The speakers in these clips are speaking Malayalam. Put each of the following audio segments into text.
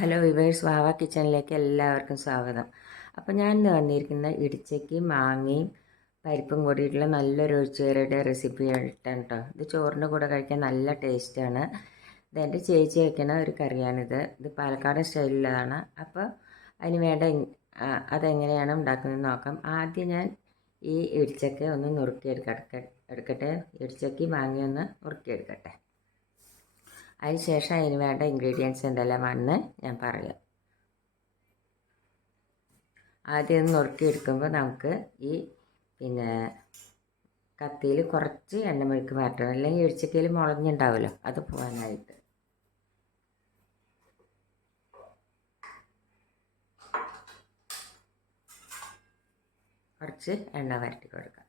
ഹലോ വിവേഴ്സ്, വാവ കിച്ചണിലേക്ക് എല്ലാവർക്കും സ്വാഗതം. അപ്പോൾ ഞാൻ ഇന്ന് വന്നിരിക്കുന്ന ഇടിച്ചയ്ക്ക് മാങ്ങയും പരിപ്പും കൂടിയിട്ടുള്ള നല്ലൊരു ഒഴിച്ചുകറിയുടെ റെസിപ്പി ആയിട്ടാണ് കേട്ടോ. ഇത് ചോറിൻ്റെ കൂടെ കഴിക്കാൻ നല്ല ടേസ്റ്റാണ്. ഇത് എൻ്റെ ചേച്ചി വയ്ക്കുന്ന ഒരു കറിയാണിത്. ഇത് പാലക്കാട് സ്റ്റൈലിലാണ്. അപ്പോൾ അതിന് വേണ്ട അതെങ്ങനെയാണ് ഉണ്ടാക്കുന്നതെന്ന് നോക്കാം. ആദ്യം ഞാൻ ഈ ഇടിച്ചക്ക ഒന്ന് എടുക്കട്ടെ. ഇടിച്ചയ്ക്ക് മാങ്ങയൊന്ന് നുറുക്കിയെടുക്കട്ടെ. അതിന് ശേഷം അതിന് വേണ്ട ഇൻഗ്രീഡിയൻസ് എന്തെല്ലാമാണെന്ന് ഞാൻ പറയാം. ആദ്യം നുറുക്കിയെടുക്കുമ്പോൾ നമുക്ക് ഈ കത്തിയിൽ കുറച്ച് എണ്ണമെഴുക്ക് മാറ്റണം, അല്ലെങ്കിൽ ഇടിച്ചക്കയിൽ മുളഞ്ഞുണ്ടാവുമല്ലോ, അത് പോകാനായിട്ട്. കുറച്ച് എണ്ണ വരട്ടി കൊടുക്കാം.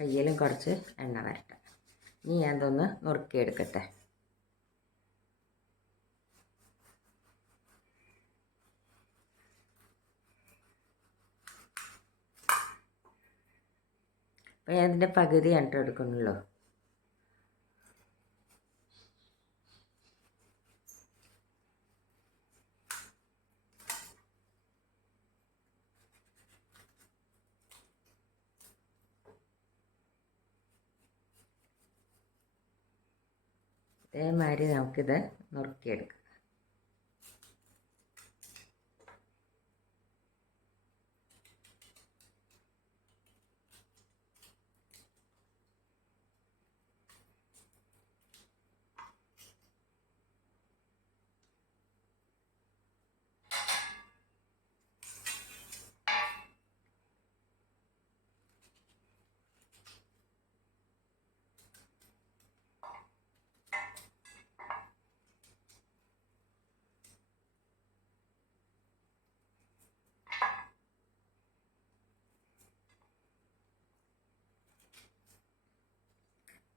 കയ്യിലും കുറച്ച് എണ്ണ വരട്ടാം. ഇനി ഞാൻ ഇതൊന്ന് നുറുക്കിയെടുക്കട്ടെ. അപ്പോൾ ഞാൻ ഇതിൻ്റെ പകുതി എണ്ണ എടുക്കുന്നുള്ളൂ. ഇതേമാതിരി നമുക്കിത് നുറുക്കിയെടുക്കാം.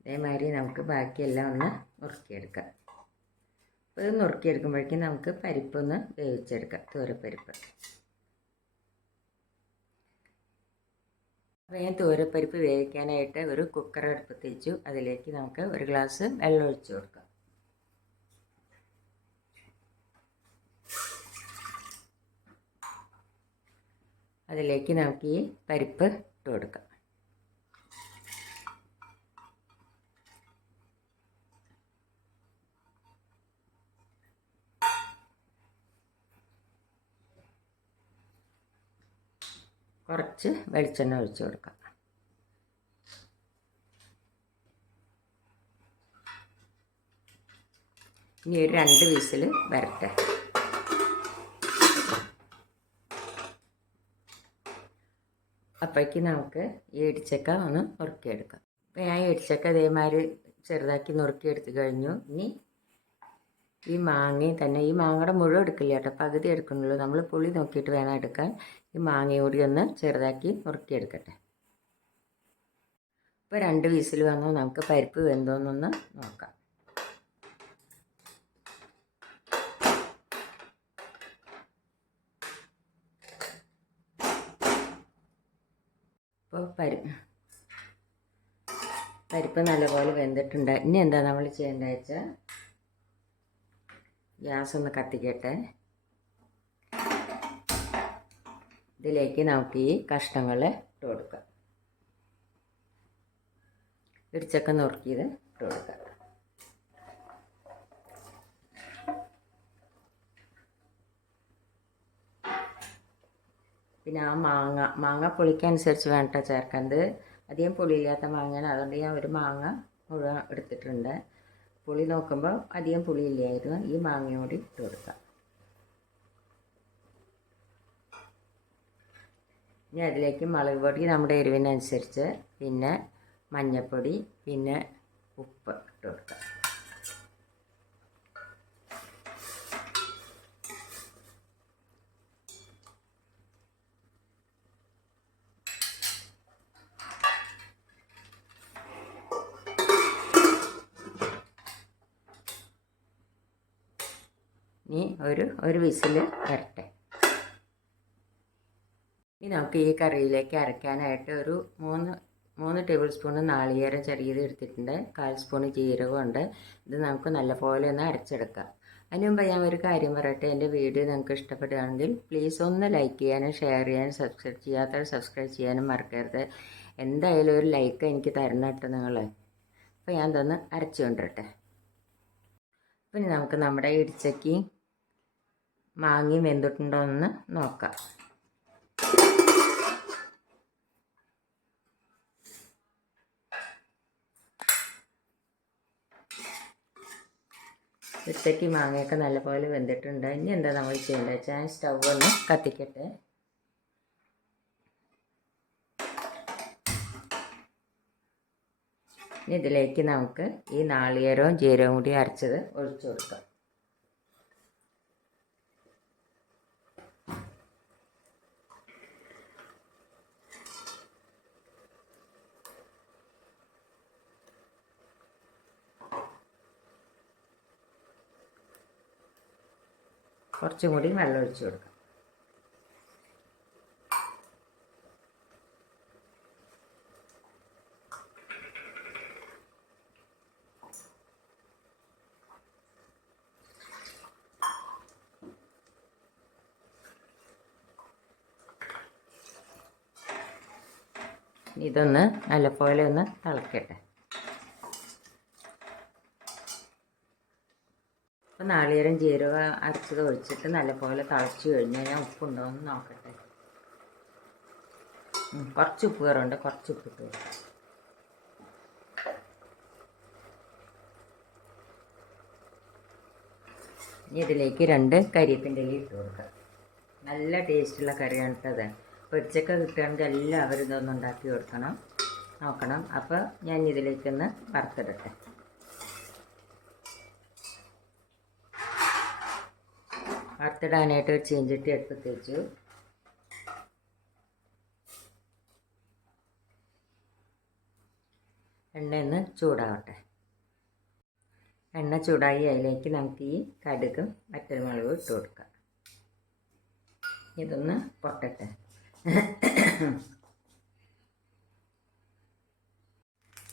ഇതേമാതിരി നമുക്ക് ബാക്കിയെല്ലാം ഒന്ന് നുറുക്കിയെടുക്കാം. അപ്പോൾ ഇത് നുറുക്കിയെടുക്കുമ്പോഴേക്കും നമുക്ക് പരിപ്പൊന്ന് വേവിച്ചെടുക്കാം, തോരപ്പരിപ്പ്. അപ്പോൾ ഞാൻ തോരപ്പരിപ്പ് വേവിക്കാനായിട്ട് ഒരു കുക്കർ അടുപ്പത്ത് വെച്ചു. അതിലേക്ക് നമുക്ക് ഒരു ഗ്ലാസ് വെള്ളം ഒഴിച്ചു കൊടുക്കാം. അതിലേക്ക് നമുക്ക് ഈ പരിപ്പ് ഇട്ട് കൊടുക്കാം. കുറച്ച് വെളിച്ചെണ്ണ ഒഴിച്ച് കൊടുക്കാം. ഇനി ഒരു 2 വിസിൽ വരട്ടെ. അപ്പോഴേക്ക് നമുക്ക് ഈ ഇടിച്ചക്ക ഒന്ന് നുറുക്കിയെടുക്കാം. അപ്പോൾ ഞാൻ ഇടിച്ചക്ക ഇതേമാതിരി ചെറുതാക്കി നുറുക്കിയെടുത്ത് കഴിഞ്ഞു. ഇനി ഈ മാങ്ങയും തന്നെ, ഈ മാങ്ങയുടെ മുഴുവൻ എടുക്കില്ല കേട്ടോ, പകുതി എടുക്കുന്നുള്ളൂ. നമ്മൾ പുളി നോക്കിയിട്ട് വേണം എടുക്കാൻ. ഈ മാങ്ങയും കൂടി ഒന്ന് ചെറുതാക്കി നുറുക്കിയെടുക്കട്ടെ. ഇപ്പോൾ 2 വിസിൽ വന്നു. നമുക്ക് പരിപ്പ് വെന്തോന്നൊന്ന് നോക്കാം. ഇപ്പോൾ പരിപ്പ് നല്ലപോലെ വെന്തിട്ടുണ്ട്. ഇനി എന്താ നമ്മൾ ചെയ്യേണ്ടത് വെച്ചാൽ, ഗ്യാസ് ഒന്ന് കത്തിക്കട്ടെ. ഇതിലേക്ക് നമുക്ക് ഈ കഷ്ണങ്ങൾ ഇട്ട് കൊടുക്കാം. ഇടിച്ചക്ക നുറുക്കിയത് ഇട്ട് കൊടുക്കാം. പിന്നെ ആ മാങ്ങ പുളിക്കനുസരിച്ച് വേണ്ട ചേർക്കുന്നത്. അധികം പുളിയില്ലാത്ത മാങ്ങയാണ്, അതുകൊണ്ട് ഞാൻ ഒരു മാങ്ങ മുഴുവൻ എടുത്തിട്ടുണ്ട്. പുളി നോക്കുമ്പോൾ അധികം പുളിയില്ലായിരുന്നു. ഈ മാങ്ങയും കൂടി ഇട്ട് കൊടുക്കാം. ഇനി അതിലേക്ക് മുളക് പൊടി നമ്മുടെ എരിവിനനുസരിച്ച്, പിന്നെ മഞ്ഞൾപ്പൊടി, പിന്നെ ഉപ്പ് ഇട്ട് കൊടുക്കാം. ഇനി ഒരു വിസിൽ വരട്ടെ. ഇനി നമുക്ക് ഈ കറിയിലേക്ക് അരയ്ക്കാനായിട്ട് ഒരു 3 3 ടേബിൾ സ്പൂൺ നാളികേരം ചെറിയത് എടുത്തിട്ടുണ്ട്, 1/4 സ്പൂൺ ജീരകമുണ്ട്. ഇത് നമുക്ക് നല്ലപോലെ ഒന്ന് അരച്ചെടുക്കാം. അതിന് മുമ്പ് ഞാൻ ഒരു കാര്യം പറയട്ടെ, എൻ്റെ വീഡിയോ നിങ്ങൾക്ക് ഇഷ്ടപ്പെടുകയാണെങ്കിൽ പ്ലീസ് ഒന്ന് ലൈക്ക് ചെയ്യാനും ഷെയർ ചെയ്യാനും സബ്സ്ക്രൈബ് ചെയ്യാത്തവർ സബ്സ്ക്രൈബ് ചെയ്യാനും മറക്കരുത്. എന്തായാലും ഒരു ലൈക്ക് എനിക്ക് തരണം കേട്ടോ നിങ്ങൾ. അപ്പോൾ ഞാൻ ഇതൊന്ന് അരച്ചു കൊണ്ടിരട്ടെ. പിന്നെ നമുക്ക് നമ്മുടെ ഇടിച്ചയ്ക്ക് മാങ്ങയും വെന്തിട്ടുണ്ടോ എന്ന് നോക്കാം. ഇടിച്ചയ്ക്ക് മാങ്ങയൊക്കെ നല്ലപോലെ വെന്തിട്ടുണ്ട്. ഇനി എന്താ നമ്മൾ ചെയ്യേണ്ടത് വെച്ചാൽ സ്റ്റൗ ഒന്ന് കത്തിക്കട്ടെ. ഇനി ഇതിലേക്ക് നമുക്ക് ഈ നാളികേരവും ജീരകവും കൂടി അരച്ചത് ഒഴിച്ചു കൊടുക്കാം. കുറച്ചും കൂടി വെള്ളം ഒഴിച്ചു കൊടുക്കാം. ഇതൊന്ന് നല്ലപോലെ ഒന്ന് തിളക്കട്ടെ. അപ്പോൾ നാളികേരം ജീരകം അരച്ചത് ഒഴിച്ചിട്ട് നല്ലപോലെ തിളച്ച് കഴിഞ്ഞാൽ ഞാൻ ഉപ്പുണ്ടോ എന്ന് നോക്കട്ടെ. കുറച്ച് ഉപ്പ് കയറുണ്ട്, കുറച്ച് ഉപ്പിട്ട് കൊടുക്കാം. ഇനി ഇതിലേക്ക് 2 കരിവേപ്പിൻ്റെ ഇല ഇട്ട് കൊടുക്കാം. നല്ല ടേസ്റ്റുള്ള കറിയാണ് കേട്ടത്. പൊരിച്ചൊക്കെ കിട്ടുകയാണെങ്കിൽ എല്ലാവരും ഇതൊന്ന് ഉണ്ടാക്കി നോക്കണം. അപ്പോൾ ഞാൻ ഇതിലേക്കൊന്ന് വറുത്തിടട്ടെ. വറുത്തിടാനായിട്ട് ഒരു ചീഞ്ചട്ടി അടുപ്പത്ത് വെച്ചു. എണ്ണ ഒന്ന് ചൂടാവട്ടെ. എണ്ണ ചൂടായി അതിലേക്ക് നമുക്ക് ഈ കടുകും വറ്റൽമുളകും ഇട്ട് കൊടുക്കാം. ഇതൊന്ന് പൊട്ടട്ടെ.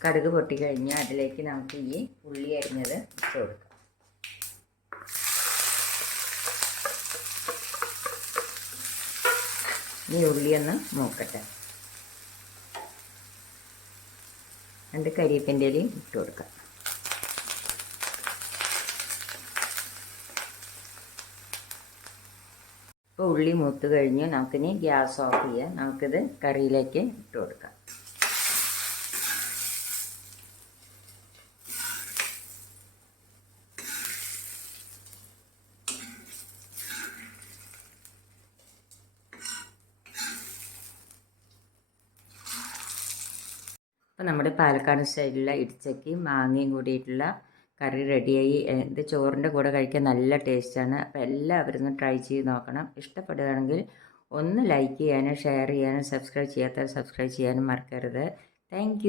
കടുക് പൊട്ടിക്കഴിഞ്ഞാൽ അതിലേക്ക് നമുക്ക് ഈ ഉള്ളി അരിഞ്ഞത് ഇട്ട് കൊടുക്കാം. ഈ ഉള്ളി ഒന്ന് മൂക്കട്ടെ. 2 കരിവേപ്പിൻ്റെ ഇലയും ഇട്ട് കൊടുക്കാം. ഇപ്പോൾ ഉള്ളി മൂത്ത് കഴിഞ്ഞ് നമുക്കിനി ഗ്യാസ് ഓഫ് ചെയ്യാം. നമുക്കിത് കറിയിലേക്ക് ഇട്ട് കൊടുക്കാം. അപ്പോൾ നമ്മുടെ പാലക്കാട് സ്റ്റൈലിലുള്ള ഇടിച്ചയ്ക്ക് മാങ്ങയും കൂടിയിട്ടുള്ള കറി റെഡിയായി. ഇത് ചോറിൻ്റെ കൂടെ കഴിക്കാൻ നല്ല ടേസ്റ്റാണ്. അപ്പോൾ എല്ലാവരും ഒന്ന് ട്രൈ ചെയ്ത് നോക്കണം. ഇഷ്ടപ്പെടുകയാണെങ്കിൽ ഒന്ന് ലൈക്ക് ചെയ്യാനും ഷെയർ ചെയ്യാനും സബ്സ്ക്രൈബ് ചെയ്യാത്തവർ സബ്സ്ക്രൈബ് ചെയ്യാനും മറക്കരുത്. താങ്ക്